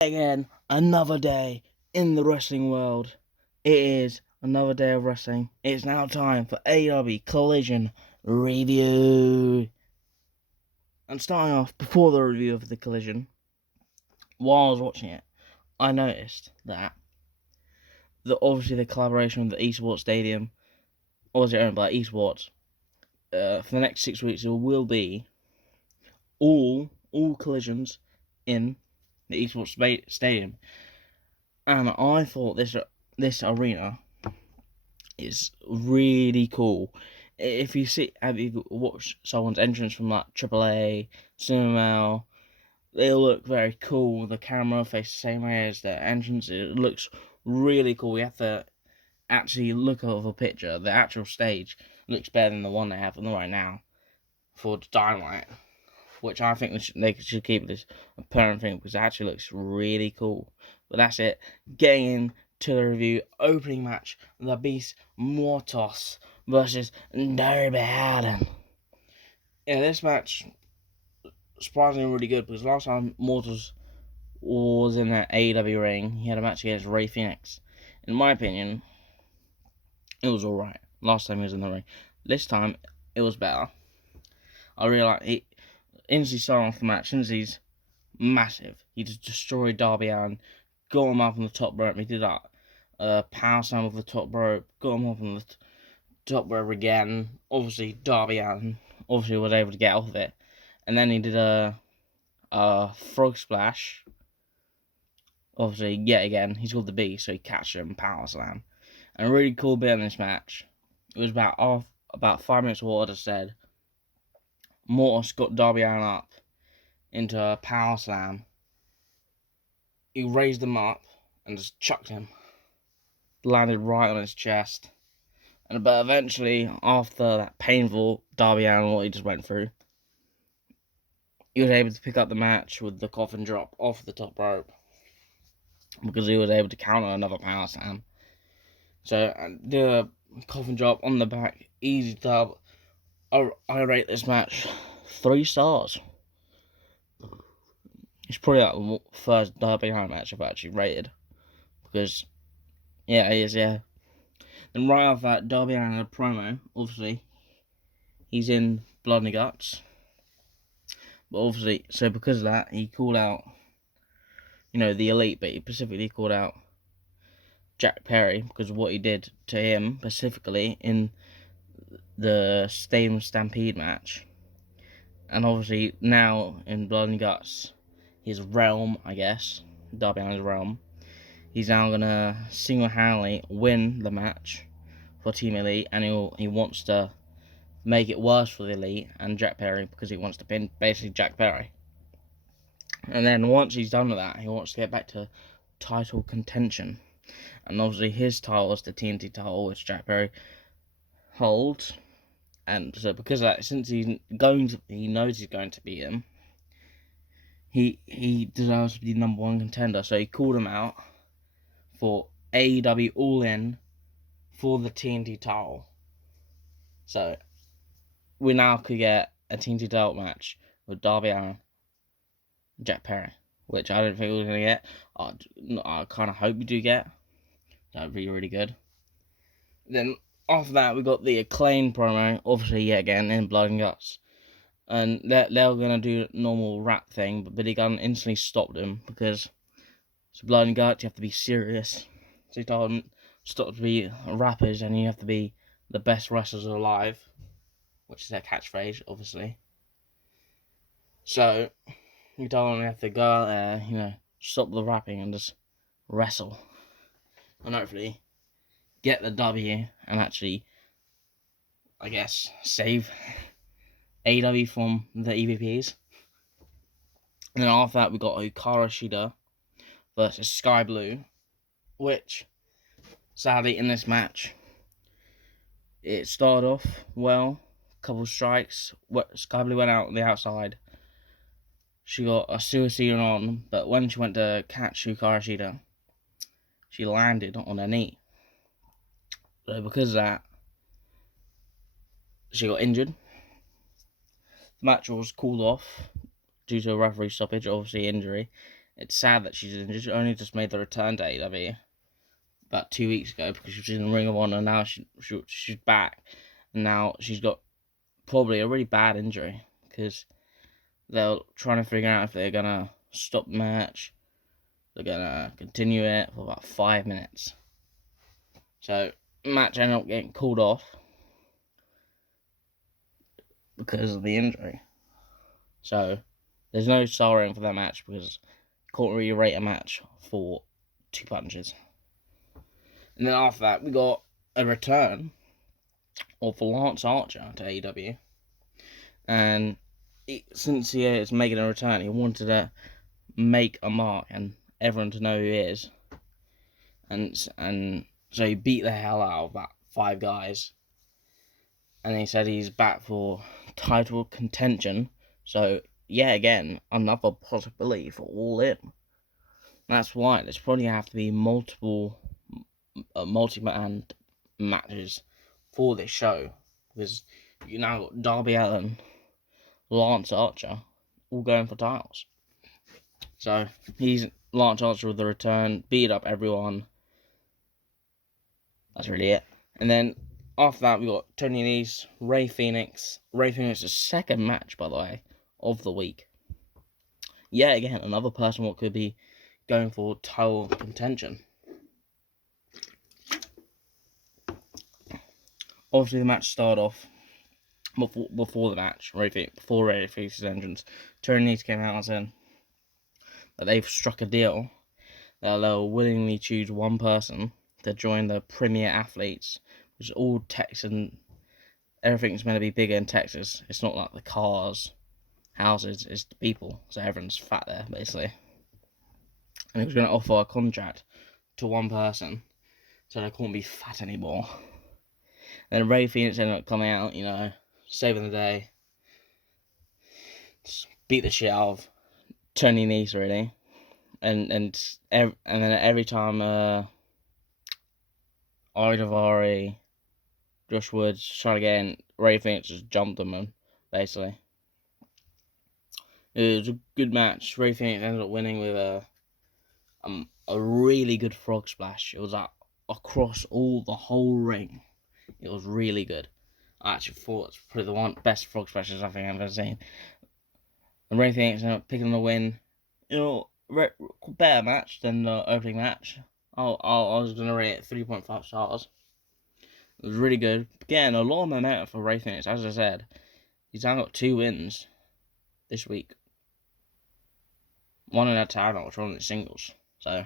Again, another day in the wrestling world. It is another day of wrestling. It's now time for AEW Collision review. And starting off, before the review of the Collision, while I was watching it, I noticed that obviously the collaboration with the Esports Stadium, obviously owned by Esports, for the next 6 weeks there will be all collisions in the Esports Stadium. And I thought this arena is really cool. If you have you watched someone's entrance from like AAA, Cinema, they look very cool. The camera faces the same way as their entrance. It looks really cool. You have to actually look over a picture. The actual stage looks better than the one they have right now for Dynamite, which I think they should keep this a permanent thing because it actually looks really cool. But that's it. Getting into the review, opening match, the Beast Mortos versus Darby Allin. Yeah, this match surprisingly really good because last time Mortos was in that AEW ring, he had a match against Ray Phoenix. In my opinion, it was alright. Last time he was in the ring. This time, it was better. I really like it. Instantly starting off the match, since he's massive, he just destroyed Darby Allin, got him up on the top rope. He did that power slam off the top rope, got him up on the top rope again. Obviously, Darby Allin was able to get off of it, and then he did a frog splash. Obviously, yet again, he's called the Beast, so he catches him power slam. And a really cool bit in this match, it was about 5 minutes of what I just said. Mortos got Darby Allin up into a power slam. He raised him up and just chucked him. Landed right on his chest. But eventually, after that painful Darby Allin, what he just went through, he was able to pick up the match with the coffin drop off the top rope because he was able to counter another power slam. So, the coffin drop on the back, easy dub. I rate this match 3 stars. It's probably like the first Darby Allin match I've actually rated. Because, yeah, it is, yeah. Then right after that, Darby Allin had a promo, obviously. He's in Blood and Guts. But obviously, so because of that, he called out, the Elite, but he specifically called out Jack Perry because of what he did to him, specifically in the Stadium Stampede match. And obviously, now in Blood and Guts, his realm, I guess, Darby Allin's realm, he's now going to single-handedly win the match for Team Elite, and he wants to make it worse for the Elite and Jack Perry because he wants to pin basically Jack Perry. And then once he's done with that, he wants to get back to title contention. And obviously his title is the TNT title, which Jack Perry holds. And so because of that, since he knows he's going to beat him, he deserves to be the number 1 contender. So he called him out for AEW All-In for the TNT title. So we now could get a TNT title match with Darby Allin, Jack Perry, which I don't think we're going to get. I kind of hope we do get. That would be really good. Then after that, we got the Acclaim promo, obviously yet again in Blood and Guts. And they're going to do a normal rap thing, but Billy Gunn instantly stopped him because it's Blood and Guts, you have to be serious. So he told him, stop to be rappers and you have to be the best wrestlers alive, which is their catchphrase, obviously. So he told him you have to go out there, stop the rapping and just wrestle. And hopefully get the W and actually, I guess, save AEW from the EVPs. And then after that, we got Hikaru Shida versus Skye Blue, which, sadly, in this match, it started off well, couple strikes. Skye Blue went out on the outside. She got a suicide on, but when she went to catch Hikaru Shida, she landed on her knee. So because of that, she got injured. The match was called off due to a referee stoppage, obviously injury. It's sad that she's only just made the return to AEW about 2 weeks ago because she was in Ring of Honor. Now she's back, and now she's got probably a really bad injury because they're trying to figure out if they're gonna stop the match, they're gonna continue it for about 5 minutes. So match ended up getting called off because of the injury. So there's no star rating for that match because you can't really rate a match for 2 punches. And then after that, we got a return of Lance Archer to AEW. And since he is making a return, he wanted to make a mark and everyone to know who he is. And so he beat the hell out of about 5 guys. And he said he's back for title contention. So, yeah, again, another possibility for All In. That's why there's probably have to be multi-man matches for this show. Because you now got Darby Allin, Lance Archer, all going for titles. So, he's Lance Archer with the return, beat up everyone. That's really it. And then after that, we got Tony Nese, Rey Fenix. Rey Fenix's second match, by the way, of the week. Yeah, again, another person what could be going for title contention. Obviously, the match started off before the match, before Rey Fenix's entrance. Tony Nese came out and said that they've struck a deal that they'll willingly choose one person to join the Premier Athletes, which is all Texan. Everything's meant to be bigger in Texas. It's not like the cars, houses, it's the people. So everyone's fat there, basically. And he was going to offer a contract to one person so they couldn't be fat anymore. And then Rey Fenix ended up coming out, saving the day. Just beat the shit out of Tony Nese, really. And then every time Ari Daivari, Josh Woods trying to get in, Rey Fenix just jumped them, basically. It was a good match. Rey Fenix ended up winning with a really good frog splash. It was across the whole ring. It was really good. I actually thought it's probably the best frog splashes I think I've ever seen. And Rey Fenix ended up picking the win. Better match than the opening match. I was going to rate it 3.5 stars. It was really good. Again, a lot of momentum for Rey Fenix. As I said, he's now got 2 wins this week. One in a tag match, one in the singles. So,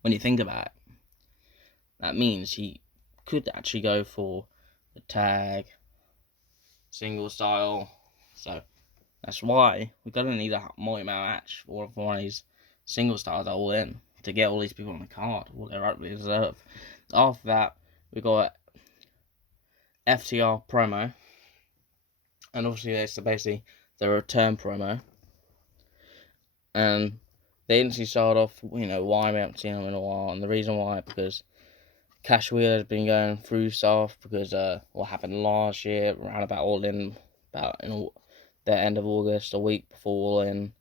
when you think about it, that means he could actually go for the tag, single style. So, that's why we're going to need a multi-man match for one of these single styles All In to get all these people on the card, what they rightfully deserve. After that, we got FTR Promo. And obviously, it's basically the return promo. And they instantly started off, why we haven't seen them in a while. And the reason why, because Cash Wheeler has been going through stuff because what happened last year, around about All In, about the end of August, a week before All In.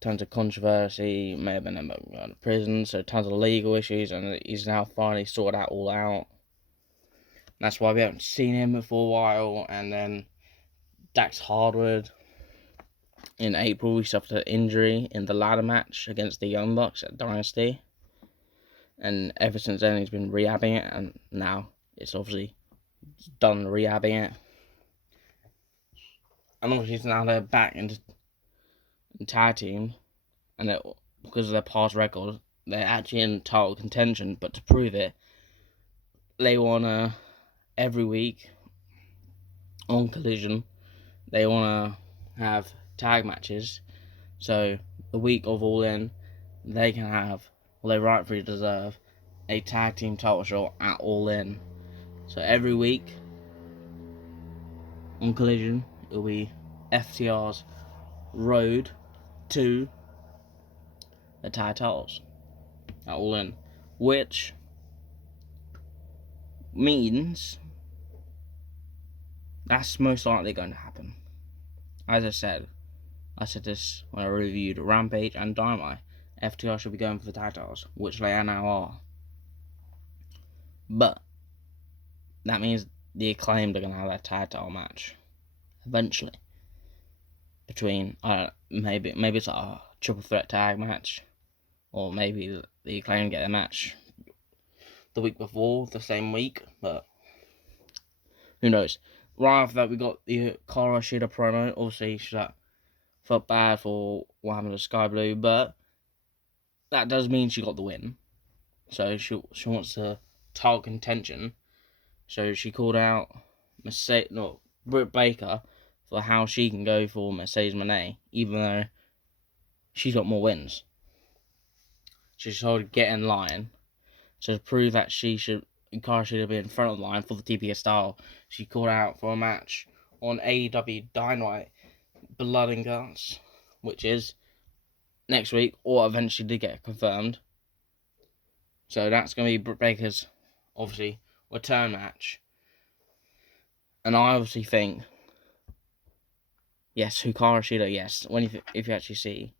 Tons of controversy, may have been going to prison, so tons of legal issues, and he's now finally sorted that all out. That's why we haven't seen him for a while. And then Dax Hardwood, in April, he suffered an injury in the ladder match against the Young Bucks at Dynasty. And ever since then, he's been rehabbing it, and now it's obviously done rehabbing it. And obviously now they're back in tag team, and because of their past record, they're actually in title contention. But to prove it, they want every week on Collision, they want to have tag matches. So the week of All In, they can have, they rightfully deserve, a tag team title shot at All In. So every week on Collision, it'll be FTR's road to the tag titles at All In, which means that's most likely going to happen. As I said, I said this when I reviewed Rampage and Dynamite. FTR should be going for the tag titles, which they now are. But that means the Acclaimed are going to have a tag title match eventually between maybe it's a triple threat tag match, or maybe the Acclaimed get a match the week before, the same week, but who knows. Right after that, we got the Shida promo. Obviously, Shida felt bad for what happened to Skye Blue, but that does mean she got the win. So she wants to title contention. So she called out Britt Baker for how she can go for Mercedes Moné, even though she's got more wins. She told her to get in line. So to prove that Hikaru should be in front of the line for the TPS style, she called out for a match on AEW Dynamite Blood and Guts, which is next week, or eventually did get confirmed. So that's going to be Britt Baker's, obviously, return match. And I obviously think, yes, Hikaru Shida, yes, if you actually see,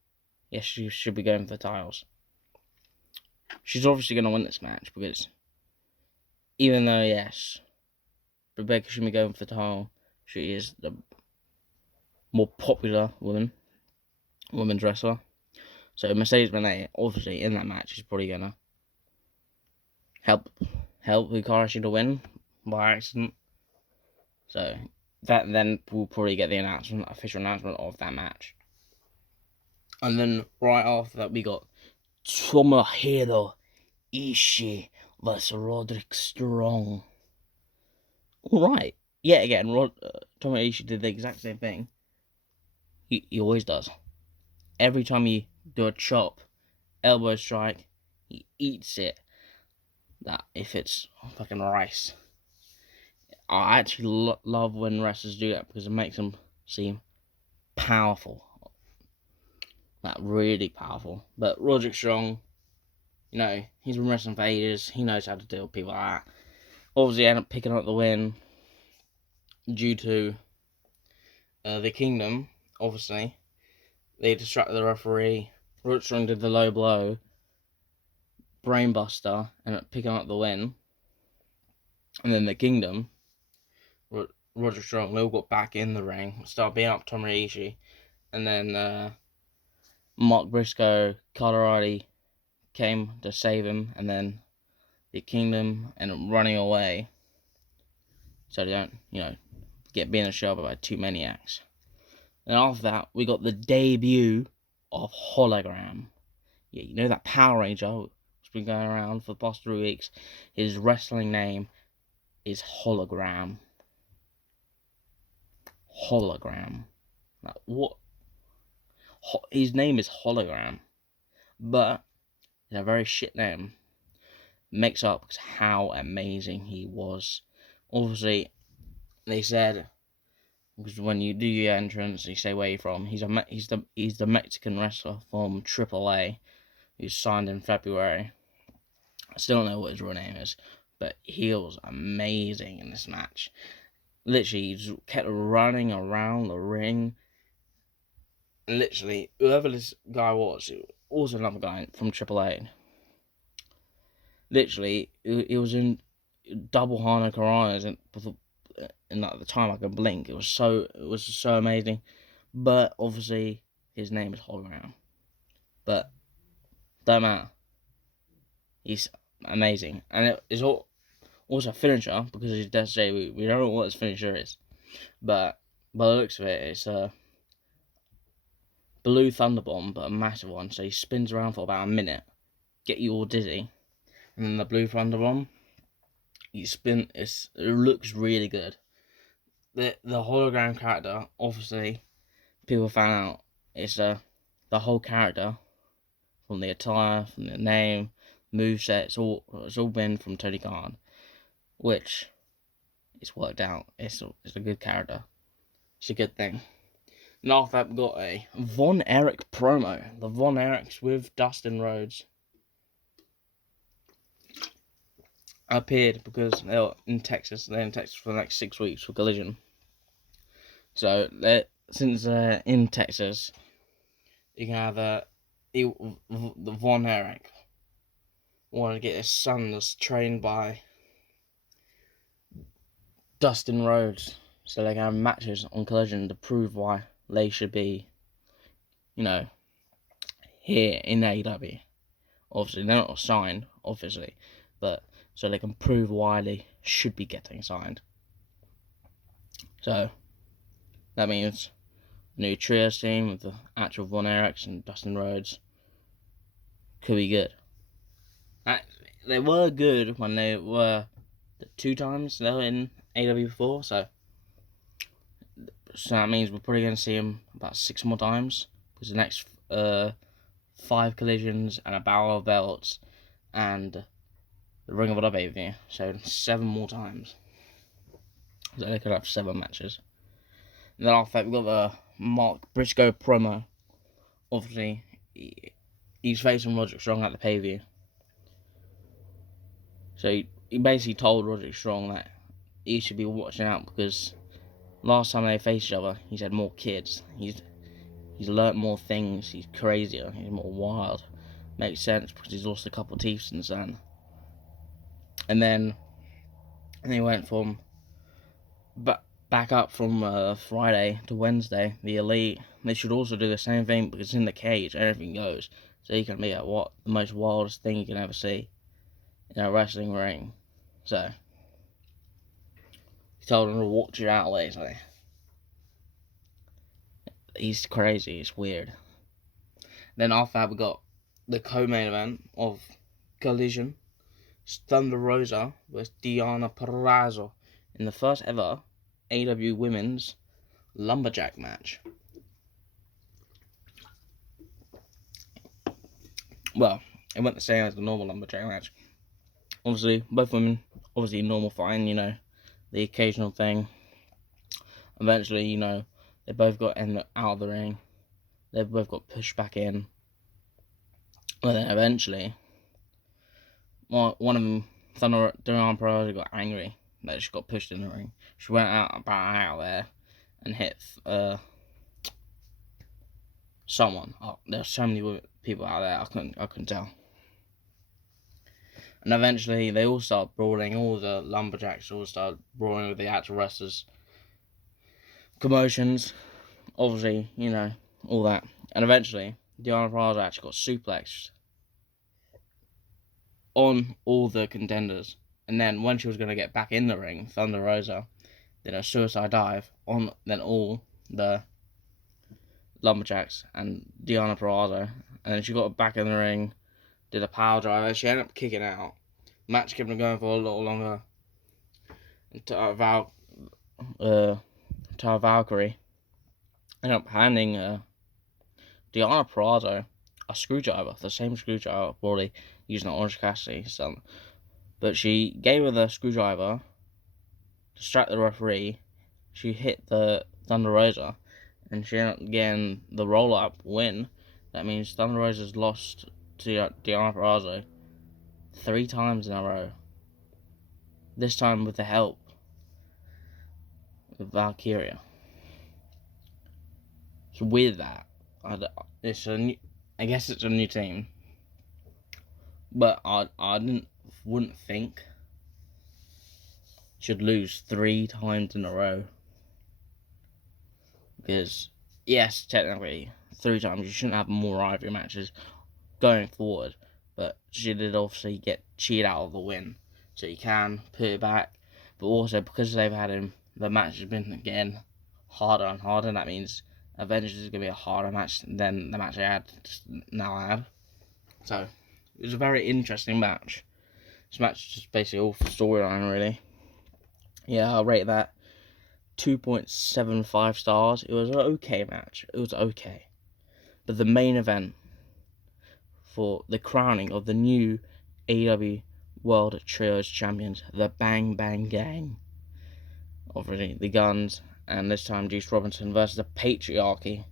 yes, she should be going for the titles. She's obviously going to win this match, because even though, yes, Britt Baker should be going for the title, she is the more popular women's wrestler. So Mercedes Moné, obviously, in that match, is probably going to help Hikaru Shida win by accident. So that then we'll probably get the official announcement of that match. And then right after that, we got Tomohiro Ishii vs Roderick Strong. Alright. Yet again, Tomohiro Ishii did the exact same thing. He always does. Every time you do a chop, elbow strike, he eats it. That if it's fucking rice. I actually love when wrestlers do that, because it makes them seem powerful. Like, really powerful. But Roderick Strong, he's been wrestling for ages. He knows how to deal with people like that. Obviously, ended up picking up the win due to the Kingdom, obviously. They distracted the referee. Roderick Strong did the low blow. Brainbuster, ended up picking up the win. And then the Kingdom, Roderick Strong, they all got back in the ring, started beating up Tomohiro Ishii. And then Mark Briscoe, Colorado came to save him, and then the Kingdom ended up running away, so they don't, get being shot by two maniacs. And after that, we got the debut of Hologram. Yeah, that Power Ranger who's been going around for the past 3 weeks. His wrestling name is Hologram. Hologram. Like, what? His name is Hologram, but it's a very shit name. Makes up how amazing he was. Obviously, they said, because when you do your entrance, you say where you're from. He's the Mexican wrestler from AAA, who's signed in February. I still don't know what his real name is, but he was amazing in this match. Literally, he just kept running around the ring. Literally, whoever this guy was, also another guy from AAA. Literally, it was in double Hana Karanas, and at the time I could blink. It was so amazing. But obviously, his name is Hologram. But don't matter. He's amazing, and it is also a finisher, because he does say we don't know what his finisher is, but by the looks of it, it's a blue thunderbomb, but a massive one. So he spins around for about a minute, get you all dizzy, and then the blue thunderbomb, you spin. It looks really good. The hologram character, obviously, people found out it's the whole character, from the attire, from the name, moveset. It's all been from Tony Khan, which it's worked out. It's a good character. It's a good thing. And after that, we got a Von Erich promo. The Von Erichs with Dustin Rhodes appeared because they're in Texas. They're in Texas for the next 6 weeks for Collision. So since they're in Texas, You can have the Von Erich wanted to get his son that's trained by Dustin Rhodes, so they can have matches on Collision to prove why they should be, here in AEW. Obviously, they're not signed, obviously, but so they can prove why they should be getting signed. So that means a new trios team with the actual Von Erichs and Dustin Rhodes could be good. They were good when they were the 2 times they were in AEW before, so that means we're probably going to see them about 6 more times, because the next 5 collisions and a Battle of Belts and the Ring of Honor pay-per-view, so 7 more times. So they could have 7 matches. And then after that, we've got the Mark Briscoe promo. Obviously, he's facing Roderick Strong at the pay-per-view. So he basically told Roderick Strong that he should be watching out, because last time they faced each other, he's had more kids. He's learnt more things. He's crazier. He's more wild. Makes sense, because he's lost a couple of teeth since then. And then he went from back up from Friday to Wednesday. The Elite, they should also do the same thing, because in the cage, anything goes. So you can be at the most wildest thing you can ever see in a wrestling ring. So he told him to watch it out later. He's crazy. It's weird. Then after that, we got the co-main event of Collision. Thunder Rosa vs Deonna Purrazzo in the first ever AEW Women's Lumberjack match. Well, it went the same as the normal Lumberjack match. Obviously, both women, normal fighting, the occasional thing. Eventually, they both got out of the ring. They both got pushed back in. And then eventually, one of them, Deonna Purrazzo, got angry that she got pushed in the ring. She went out there and hit someone. There's so many people out there, I couldn't tell. And eventually, they all start brawling. All the lumberjacks all start brawling with the actual wrestlers. Commotions, obviously, all that. And eventually, Deonna Purrazzo actually got suplexed on all the contenders. And then when she was going to get back in the ring, Thunder Rosa did a suicide dive on then all the lumberjacks and Deonna Purrazzo. And then she got back in the ring, did a power driver. She ended up kicking out. Match kept on going for a little longer. Valkyrie ended up handing Deonna Purrazzo a screwdriver, the same screwdriver probably using an Orange Cassidy son. But she gave her the screwdriver, distract the referee. She hit the Thunder Rosa, and she ended up getting the roll-up win. That means Thunder Rosa's lost to Deonna Purrazzo 3 times in a row. This time with the help of Valkyria. So with that, I guess it's a new team, but I wouldn't think should lose 3 times in a row. Because yes, technically 3 times you shouldn't have more rivalry matches going forward, but she did obviously get cheated out of the win, so you can put it back. But also because they've had him, the match has been getting harder and harder. And that means eventually it's gonna be a harder match than the match I had. So it was a very interesting match. This match is just basically all for storyline, really. Yeah, I'll rate that 2.75 stars. It was an okay match. It was okay. But the main event for the crowning of the new AEW World Trios Champions, the Bang Bang Gang, obviously the Guns, and this time Juice Robinson versus the Patriarchy.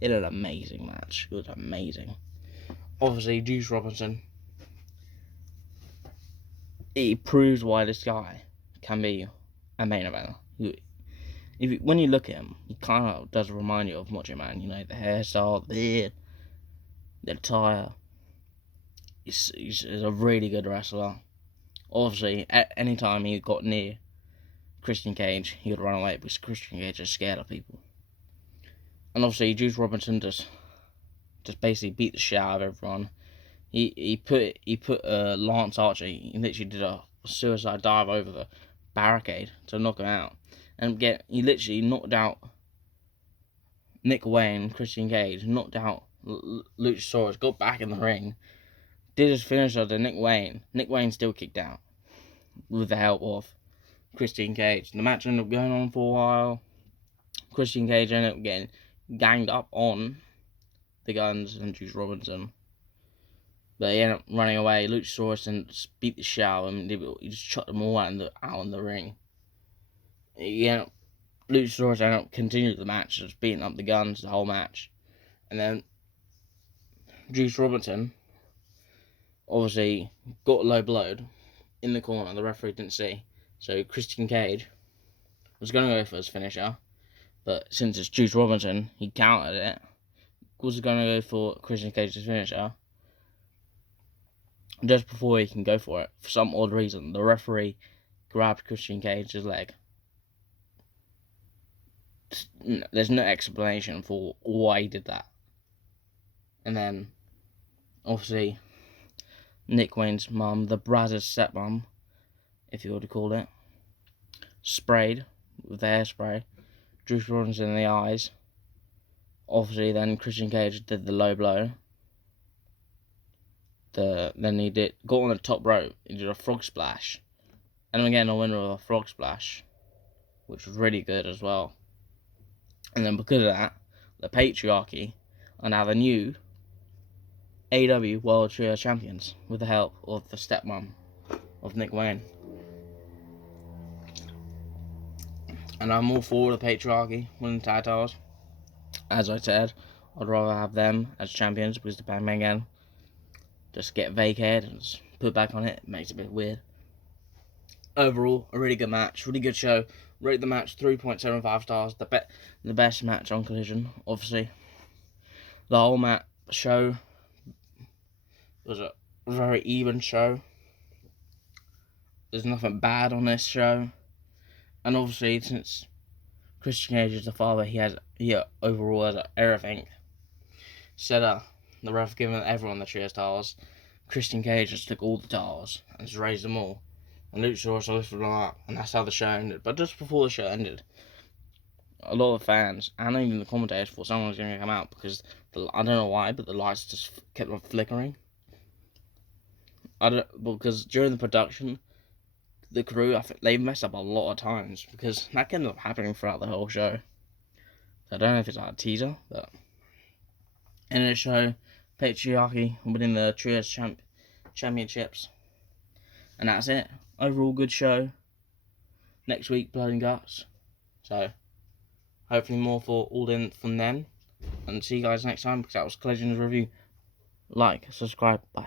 It was an amazing match. It was amazing. Obviously, Juice Robinson, he proves why this guy can be a main eventer. when you look at him, he kind of does remind you of Macho Man. You know, the hairstyle, the beard, the attire. He's a really good wrestler. Obviously, at any time he got near Christian Cage, he would run away because Christian Cage is scared of people. And obviously, Juice Robinson just basically beat the shit out of everyone. He put Lance Archer. He literally did a suicide dive over the barricade to knock him out, and he literally knocked out Nick Wayne, Christian Cage, knocked out Luchasaurus, got back in the ring, did his finisher to Nick Wayne. Nick Wayne still kicked out with the help of Christian Cage. The match ended up going on for a while. Christian Cage ended up getting ganged up on the Guns and Juice Robinson. But he ended up running away. Luchasaurus and beat the shit out of him. He just shot them all out in the ring. Luchasaurus ended up continuing the match, just beating up the Guns the whole match. And then Juice Robinson obviously got low blowed in the corner. The referee didn't see. So Christian Cage was going to go for his finisher. But since it's Juice Robinson, he countered it. Was going to go for Christian Cage's finisher. Just before he can go for it, for some odd reason, the referee grabbed Christian Cage's leg. There's no explanation for why he did that. And then, obviously, Nick Wayne's mum, the Brazzers stepmom, if you were to call it, sprayed with hairspray, Juice Robinson in the eyes. Obviously, then Christian Cage did the low blow. Then he got on the top rope. He did a frog splash, and again a winner of a frog splash, which was really good as well. And then because of that, the Patriarchy are now the new AEW World Trio Champions with the help of the stepmom of Nick Wayne. And I'm all for the Patriarchy winning titles. As I said, I'd rather have them as champions because the Bang again just get vacated and just put back on it. It makes it a bit weird. Overall, a really good match, really good show. Rate the match 3.75 stars. The best match on Collision, obviously. The whole show was a very even show. There's nothing bad on this show. And obviously, since Christian Cage is the father, he overall has everything. The ref giving everyone the cheer stars. Christian Cage just took all the stars and just raised them all. And Luchasaurus lifted them up, and that's how the show ended. But just before the show ended, a lot of fans, and even the commentators, thought someone was going to come out because, I don't know why, but the lights just kept on flickering. Because during the production, the crew, I think they messed up a lot of times, because that ended up happening throughout the whole show. So I don't know if it's like a teaser, but in the show, Patriarchy winning the Trios Championships. And that's it. Overall good show. Next week, Blood and Guts. So, hopefully more for Allin from then. And see you guys next time, because that was Collision's review. Like, subscribe, bye.